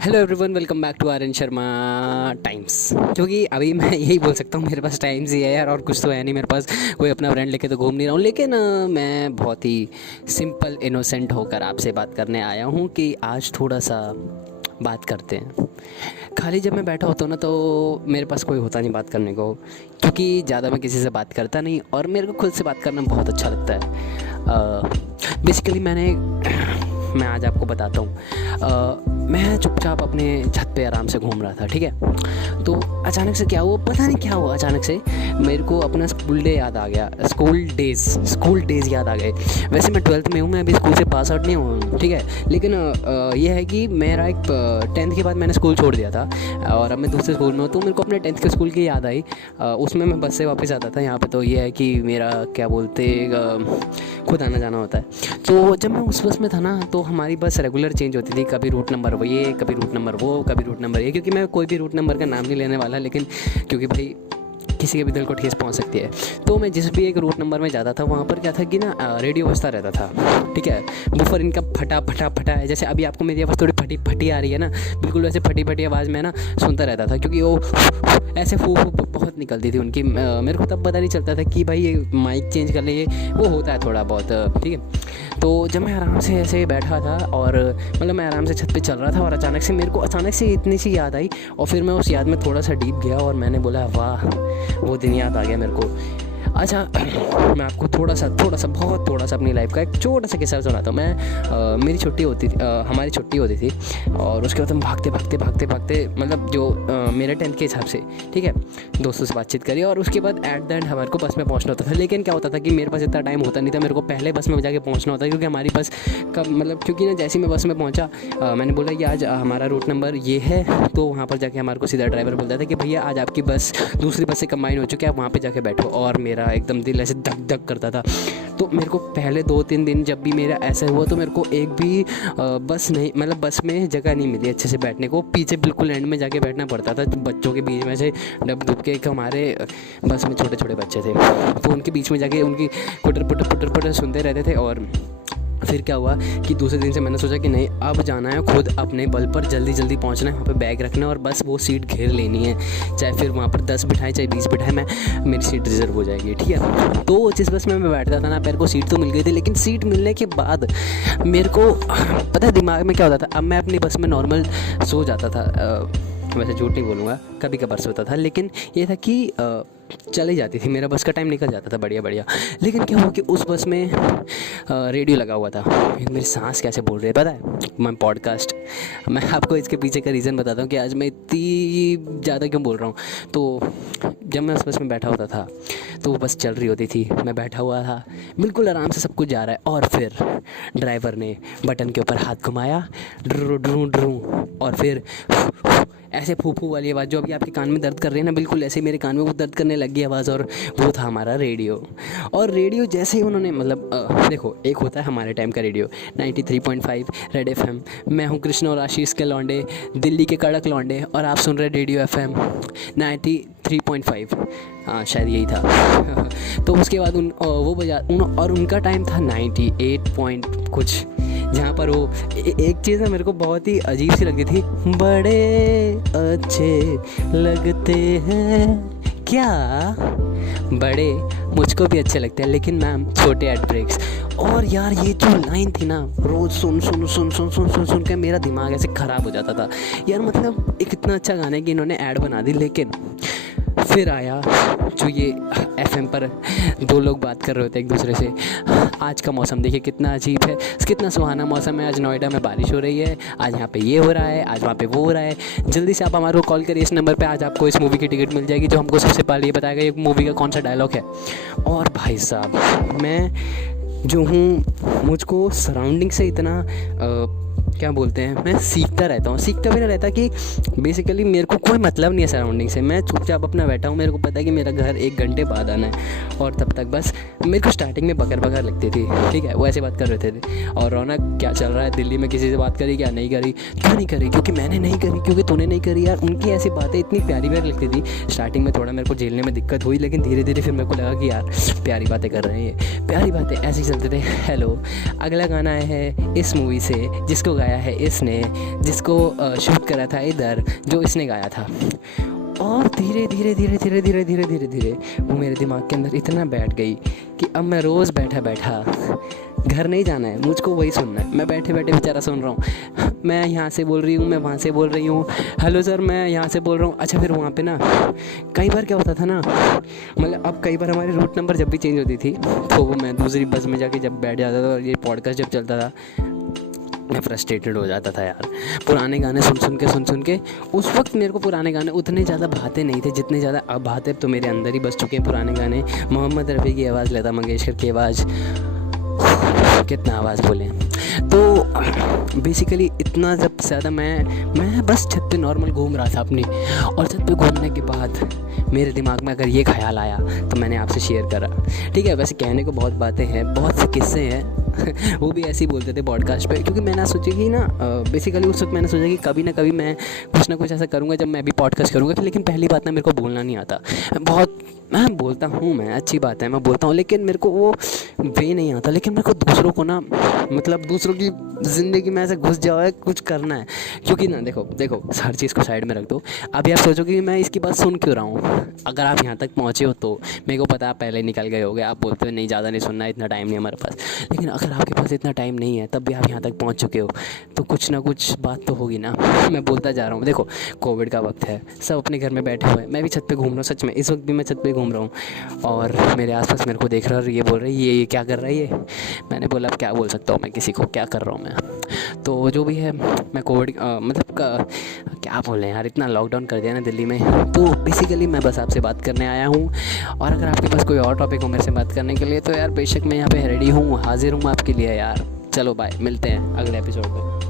Hello everyone, welcome back to Aryan Sharma times. क्योंकि अभी मैं यही बोल सकता हूँ, मेरे पास टाइम्स ही है यार, और कुछ तो है नहीं मेरे पास। कोई अपना ब्रांड लेके तो घूम नहीं रहा हूँ, लेकिन मैं बहुत ही सिंपल इनोसेंट होकर आपसे बात करने आया हूँ कि आज थोड़ा सा बात करते हैं। खाली जब मैं बैठा होता हूँ ना, तो मेरे पास कोई होता नहीं बात करने को, क्योंकि ज़्यादा मैं किसी से बात करता नहीं और मेरे को खुद से बात करना बहुत अच्छा लगता है। बेसिकली मैं आज आपको बताता हूँ। मैं चुपचाप अपने छत पे आराम से घूम रहा था, ठीक है। तो अचानक से क्या हुआ, पता नहीं क्या हुआ, अचानक से मेरे को अपना स्कूल डे याद आ गया। स्कूल डेज़ याद आ गए। वैसे मैं 12th में हूँ, मैं अभी स्कूल से पास आउट नहीं हुआ, ठीक है। लेकिन ये है कि मेरा एक 10th के बाद मैंने स्कूल छोड़ दिया था और अब मैं दूसरे स्कूल में हूँ, तो मेरे को अपने 10th के स्कूल की याद आई। उसमें मैं बस से वापस आता था यहाँ पे। तो ये है कि मेरा क्या बोलते खुद आना जाना होता है। तो जब मैं उस बस में था ना, तो हमारी बस रेगुलर चेंज होती थी। कभी रूट नंबर ये, कभी रूट नंबर वो, कभी रूट नंबर ये। क्योंकि मैं कोई भी रूट नंबर का नाम नहीं लेने वाला, लेकिन क्योंकि भाई किसी के भी दिल को ठेस पहुंच सकती है। तो मैं जिस भी एक रूट नंबर में जाता था, वहाँ पर क्या था कि ना रेडियो बजता रहता था, ठीक है। बूफर इनका फटा फटा फटा है। जैसे अभी आपको मेरी आवाज़ थोड़ी फटी फटी आ रही है ना, बिल्कुल वैसे फटी फटी आवाज़ में ना सुनता रहता था, क्योंकि वो ऐसे फू बहुत निकलती थी उनकी। मेरे को तब पता नहीं चलता था कि भाई ये माइक चेंज कर ले, ये वो होता है थोड़ा बहुत, ठीक है। तो जब मैं आराम से ऐसे बैठा था और मतलब मैं आराम से छत पे चल रहा था, और अचानक से इतनी सी याद आई, और फिर मैं उस याद में थोड़ा सा डीप गया और मैंने बोला वाह, वो दिन याद आ गया मेरे को। अच्छा, मैं आपको थोड़ा सा अपनी लाइफ का एक छोटा सा किस्सा सुनाता हूँ। मेरी छुट्टी होती थी, हमारी छुट्टी होती थी, और उसके बाद हम भागते मतलब जो मेरे 10th के हिसाब से, ठीक है, दोस्तों से बातचीत करी, और उसके बाद एट द एंड हमारे को बस में पहुँचना होता था। लेकिन क्या होता था कि मेरे पास इतना टाइम होता नहीं था, मेरे को पहले बस में जाके पहुँचना होता, क्योंकि हमारी बस कब मतलब क्योंकि ना जैसे ही मैं बस में पहुँचा, मैंने बोला कि आज हमारा रूट नंबर ये है। तो वहाँ पर जाके हमारे को सीधा ड्राइवर बोलता था कि भैया आज आपकी बस दूसरी बस से कंबाइन हो चुकी है, आप वहाँ पर जाके बैठो। और मेरा एकदम दिल ऐसे धक धक करता था। तो मेरे को पहले 2-3 दिन जब भी मेरा ऐसा हुआ, तो मेरे को एक भी बस में जगह नहीं मिली अच्छे से बैठने को। पीछे बिल्कुल एंड में जाके बैठना पड़ता था, बच्चों के बीच में से डब डुब के। एक हमारे बस में छोटे छोटे बच्चे थे, तो उनके बीच में जाके उनकी पुटर पुटर सुनते रहते थे। और फिर क्या हुआ कि दूसरे दिन से मैंने सोचा कि नहीं, अब जाना है खुद अपने बल पर, जल्दी पहुंचना है, वहाँ पे बैग रखना है और बस वो सीट घेर लेनी है। चाहे फिर वहाँ पर 10 बिठाएं, चाहे 20 बिठाएं, मेरी सीट रिजर्व हो जाएगी, ठीक है। तो जिस बस में मैं बैठता था ना, मेरे को सीट तो मिल गई थी, लेकिन सीट मिलने के बाद मेरे को पता है दिमाग में क्या होता था। अब मैं अपनी बस में नॉर्मल सो जाता था, वैसे झूठ नहीं बोलूँगा, कभी कभार सोता था, लेकिन ये था कि चली जाती थी, मेरा बस का टाइम निकल जाता था बढ़िया। लेकिन क्या हुआ कि उस बस में रेडियो लगा हुआ था। मेरी सांस कैसे बोल रही है पता है, मैं पॉडकास्ट। मैं आपको इसके पीछे का रीज़न बताता हूँ कि आज मैं इतनी ज़्यादा क्यों बोल रहा हूँ। तो जब मैं उस बस में बैठा होता था, तो वो बस चल रही होती थी, मैं बैठा हुआ था, बिल्कुल आराम से सब कुछ जा रहा है, और फिर ड्राइवर ने बटन के ऊपर हाथ घुमाया, ड्रू, और फिर ऐसे फूफू वाली आवाज़ जो अभी आपके कान में दर्द कर रही है ना, बिल्कुल ऐसे मेरे कान में वो दर्द करने लग गई आवाज़। और वो था हमारा रेडियो। और रेडियो जैसे ही उन्होंने मतलब देखो, एक होता है हमारे टाइम का रेडियो 93.5 रेड FM। मैं हूँ कृष्ण और आशीष के लौंडे, दिल्ली के कड़क लौंडे, और आप सुन रहे रेडियो FM 93.5। हाँ, शायद यही था। तो उसके बाद और उनका टाइम था 98 पॉइंट कुछ, जहाँ पर वो एक चीज़ ना मेरे को बहुत ही अजीब सी लगती थी, बड़े अच्छे लगते हैं क्या। बड़े मुझको भी अच्छे लगते हैं, लेकिन मैम छोटे एड ब्रेक्स। और यार ये जो लाइन थी ना, रोज़ सुन के मेरा दिमाग ऐसे ख़राब हो जाता था यार। मतलब एक इतना अच्छा गाना है कि इन्होंने ऐड बना दी। लेकिन फिर आया जो ये FM पर 2 लोग बात कर रहे होते एक दूसरे से। आज का मौसम देखिए कितना अजीब है, कितना सुहाना मौसम है। आज नोएडा में बारिश हो रही है, आज यहाँ पे ये हो रहा है, आज वहाँ पे वो हो रहा है। जल्दी से आप हमारे को कॉल करिए इस नंबर पे, आज आपको इस मूवी की टिकट मिल जाएगी, जो हमको सबसे पहले ये बताएगा ये मूवी का कौन सा डायलॉग है। और भाई साहब, मैं जो हूँ, मुझको सराउंडिंग से इतना क्या बोलते हैं, मैं सीखता भी नहीं रहता कि बेसिकली मेरे को कोई मतलब नहीं है सराउंडिंग से। मैं चुपचाप अपना बैठा हूँ, मेरे को पता है कि मेरा घर 1 घंटे बाद आना है, और तब तक बस मेरे को स्टार्टिंग में बकर लगती थी, ठीक है। वो ऐसे बात कर रहे थे, और रौनक क्या चल रहा है दिल्ली में, किसी से बात करी क्या, नहीं करी, क्यों नहीं करी, क्योंकि मैंने नहीं करी, क्योंकि तूने नहीं करी। यार उनकी ऐसी बातें इतनी प्यारी लगती थी। स्टार्टिंग में थोड़ा मेरे को झेलने में दिक्कत हुई, लेकिन धीरे धीरे फिर मेरे को लगा कि यार प्यारी बातें कर रहे हैं, ये प्यारी बातें ऐसे ही चलते थे। हेलो, अगला गाना है इस मूवी से, जिसको गाया है इसने, जिसको शूट करा था इधर, जो इसने गाया था। और धीरे धीरे धीरे धीरे धीरे धीरे धीरे धीरे वो मेरे दिमाग के अंदर इतना बैठ गई कि अब मैं रोज़ बैठा बैठा, घर नहीं जाना है मुझको, वही सुनना है। मैं बैठे बैठे बेचारा सुन रहा हूँ, मैं यहाँ से बोल रही हूँ, मैं वहाँ से बोल रही हूँ, हेलो सर मैं यहाँ से बोल रहा हूँ। अच्छा फिर वहाँ पे ना कई बार क्या होता था ना, मतलब अब कई बार हमारे रूट नंबर जब भी चेंज होती थी तो वो मैं दूसरी बस में जाके जब बैठ जाता था और ये पॉडकास्ट जब चलता था, मैं फ्रस्ट्रेटेड हो जाता था यार। पुराने गाने सुन सुन के उस वक्त मेरे को पुराने गाने उतने ज़्यादा भाते नहीं थे जितने ज़्यादा अब भाते। अब तो मेरे अंदर ही बस चुके हैं पुराने गाने। मोहम्मद रफ़ी की आवाज़, लता मंगेशकर की आवाज़, कितना आवाज़ बोले। तो बेसिकली इतना जब ज़्यादा मैं बस छत पे नॉर्मल घूम रहा था अपनी, और छत पे घूमने के बाद मेरे दिमाग में अगर ये ख्याल आया तो मैंने आपसे शेयर करा। ठीक है, वैसे कहने को बहुत बातें हैं, बहुत से किस्से हैं वो भी ऐसे ही बोलते थे पॉडकास्ट पे, क्योंकि मैंने सोचा कि ना बेसिकली उस वक्त मैंने सोचा कि कभी ना कभी मैं कुछ ना कुछ ऐसा करूँगा जब मैं भी पॉडकास्ट करूँगा। लेकिन पहली बात ना, मेरे को बोलना नहीं आता। मैं बोलता हूँ, मैं अच्छी बात है मैं बोलता हूँ, लेकिन मेरे को वो वे नहीं आता। लेकिन मेरे को दूसरों को ना, मतलब दूसरों की ज़िंदगी में ऐसे घुस जाओ है, कुछ करना है। क्योंकि ना देखो हर चीज़ को साइड में रख दो। अभी आप सोचोगे कि मैं इसकी बात सुन क्यों रहा हूँ। अगर आप यहाँ तक पहुँचे हो तो मेरे को पता, आप पहले निकल गए होगे, आप बोलते हो नहीं ज़्यादा नहीं सुनना, इतना टाइम नहीं हमारे पास। लेकिन अगर आपके पास इतना टाइम नहीं है तब भी आप यहाँ तक पहुँच चुके हो तो कुछ ना कुछ बात तो होगी ना। मैं बोलता जा रहा हूँ, देखो कोविड का वक्त है, सब अपने घर में बैठे हुए हैं, मैं भी छत पे घूम रहा हूँ। सच में इस वक्त भी मैं छत पे घूम रहा हूँ और मेरे आसपास मेरे को देख रहा है और ये बोल रहा है ये क्या कर रहा है ये। मैंने बोला अब क्या बोल सकता हूँ मैं किसी को, क्या कर रहा हूँ मैं। तो जो भी है, मैं कोविड मतलब क्या बोलें यार, इतना लॉकडाउन कर दिया ना दिल्ली में। तो बेसिकली मैं बस आपसे बात करने आया हूँ, और अगर आपके पास कोई और टॉपिक हो मेरे से बात करने के लिए तो यार बेशक मैं यहाँ पे रेडी हूँ, हाजिर हूँ आपके लिए यार। चलो बाय, मिलते हैं अगले एपिसोड में।